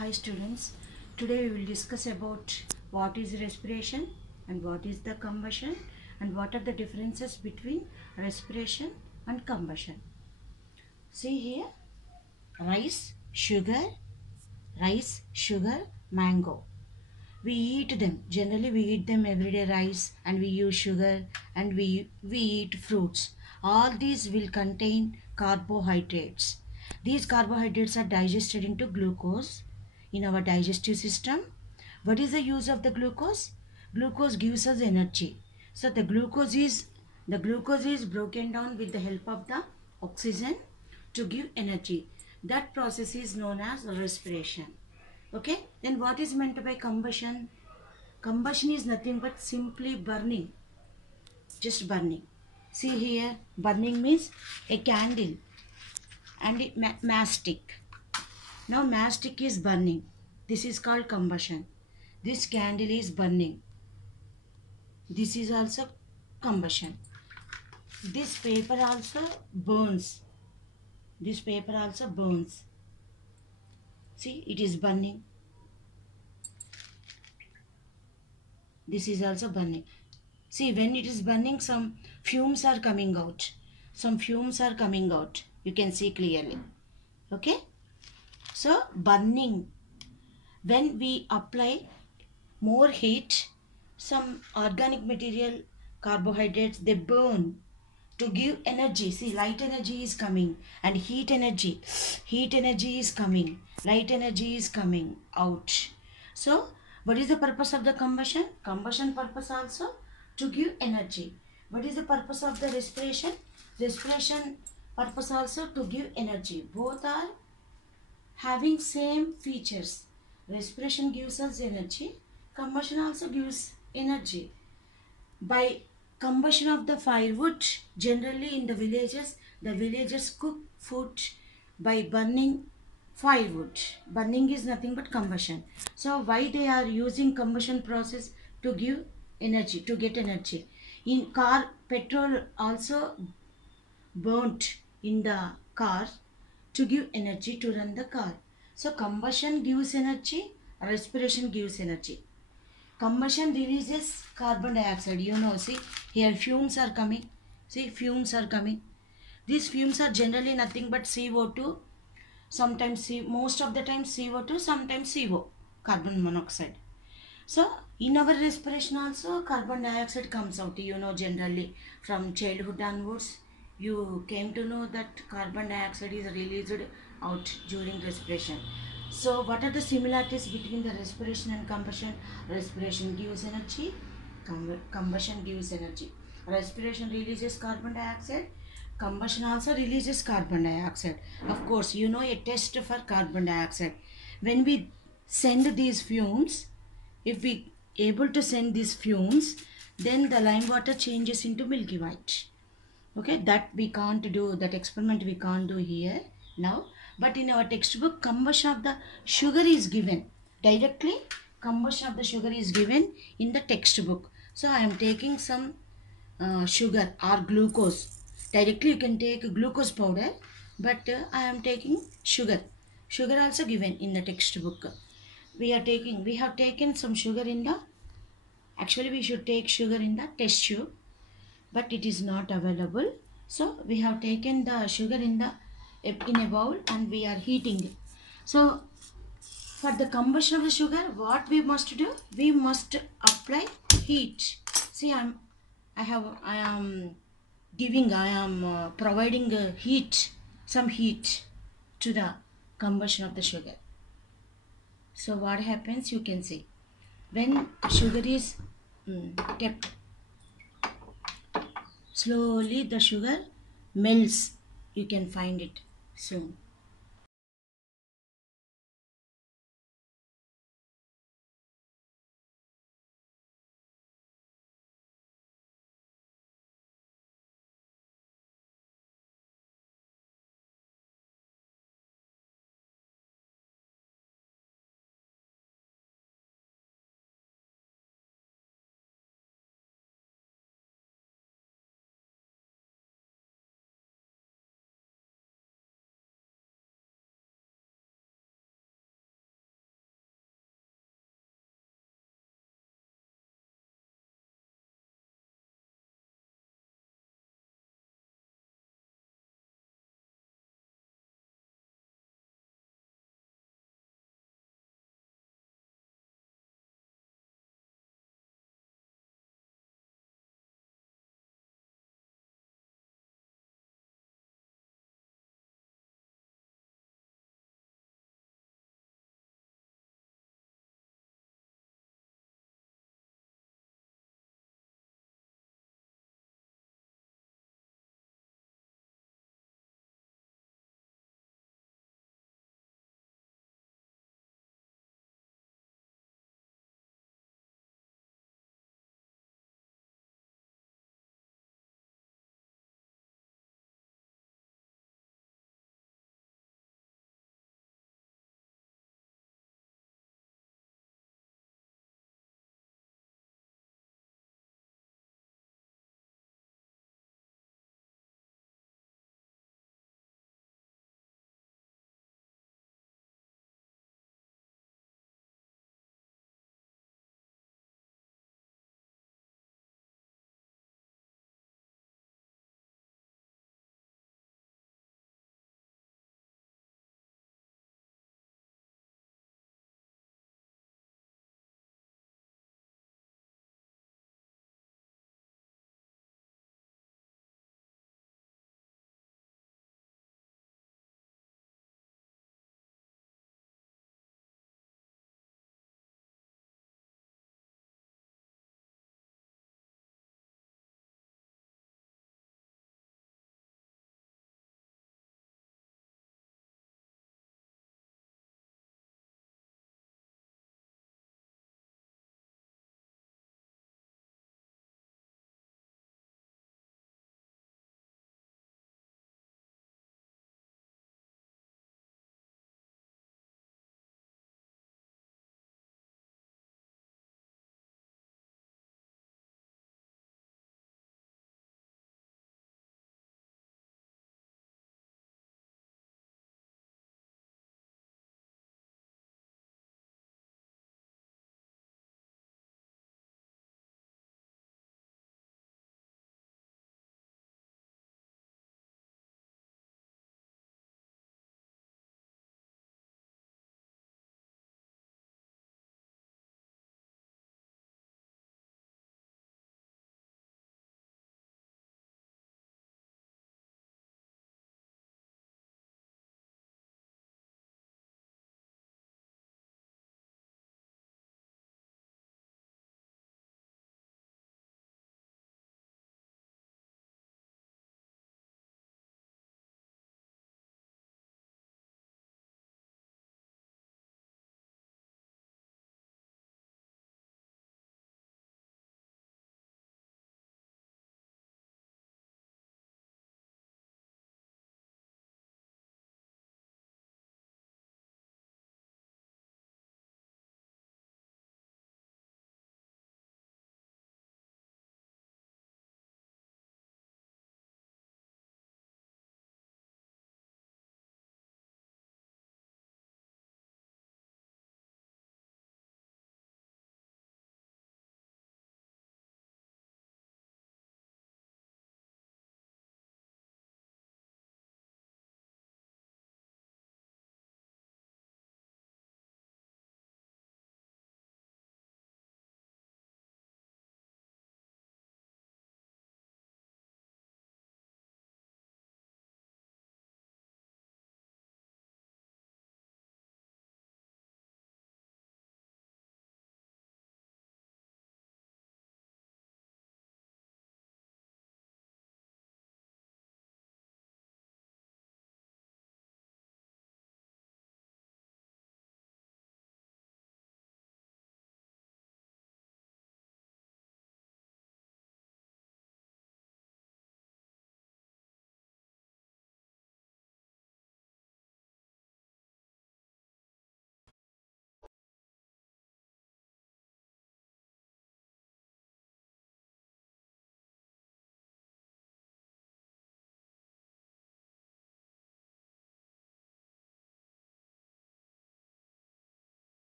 Hi students, today we will discuss about what is respiration and what is the combustion and what are the differences between respiration and combustion. See here, rice, sugar, mango. We eat them. Generally we eat them everyday, rice, and we use sugar, and we eat fruits. All these will contain carbohydrates. These carbohydrates are digested into glucose in our digestive system. What is the use of the glucose? Glucose gives us energy. So the glucose is broken down with the help of the oxygen to give energy. That process is known as respiration. Okay, then what is meant by combustion? Combustion is nothing but simply burning, just burning. See here, burning means a candle and a mastic. Now mastic is burning. This is called combustion. This candle is burning. This is also combustion. This paper also burns. This paper also burns. See, it is burning. This is also burning. See, when it is burning, some fumes are coming out. Some fumes are coming out. You can see clearly. Okay. So, burning. When we apply more heat, some organic material, carbohydrates, they burn to give energy. See, light energy is coming and heat energy. Heat energy is coming. Light energy is coming out. So, what is the purpose of the combustion? Combustion purpose also to give energy. What is the purpose of the respiration? Respiration purpose also to give energy. Both are having same features. Respiration gives us energy. Combustion also gives energy. By combustion of the firewood, generally in the villagers cook food by burning firewood. Burning is nothing but combustion. So why they are using combustion process? To give energy, to get energy. In car, petrol also burnt in the car to give energy to run the car. So combustion gives energy, respiration gives energy. Combustion releases carbon dioxide. You know, see here fumes are coming. See, fumes are coming. These fumes are generally nothing but CO2. Sometimes most of the time CO2, sometimes CO, carbon monoxide. So in our respiration also carbon dioxide comes out. You know, generally from childhood onwards you came to know that carbon dioxide is released out during respiration. So what are the similarities between the respiration and combustion? Respiration gives energy, combustion gives energy. Respiration releases carbon dioxide, combustion also releases carbon dioxide. Of course, you know a test for carbon dioxide. When we send these fumes, if we able to send these fumes, then the lime water changes into milky white. Okay, that we can't do, that experiment we can't do here now. But in our textbook, combustion of the sugar is given directly. Combustion of the sugar is given in the textbook. So I am taking some sugar or glucose. Directly you can take glucose powder, but I am taking sugar. Sugar also given in the textbook. We have taken some sugar in the, actually we should take sugar in the test tube, but it is not available. So we have taken the sugar in a bowl and we are heating it. So for the combustion of the sugar, what we must do? We must apply heat. See, I am providing heat, some heat to the combustion of the sugar. So what happens? You can see when sugar is kept, slowly the sugar melts. You can find it soon.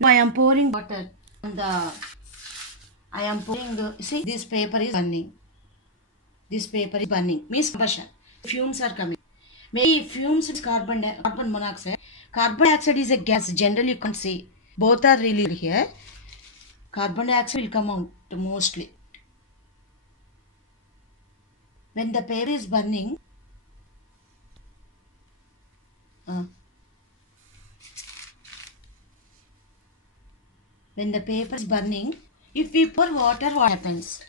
Now I am pouring water on the. I am pouring. See, this paper is burning. This paper is burning. Means combustion. Fumes are coming. Maybe fumes is carbon monoxide. Carbon dioxide is a gas. Generally, you can't see. Both are really here. Carbon dioxide will come out mostly. When the paper is burning, when the paper is burning, if we pour water, what happens?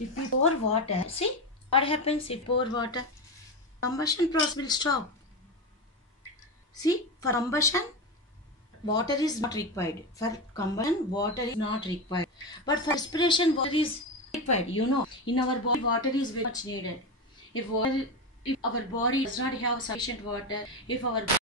If we pour water, see what happens if pour water? Combustion process will stop. See, for combustion, water is not required. For combustion, water is not required. But for respiration, water is required. You know, in our body, water is very much needed. If our body does not have sufficient water, if our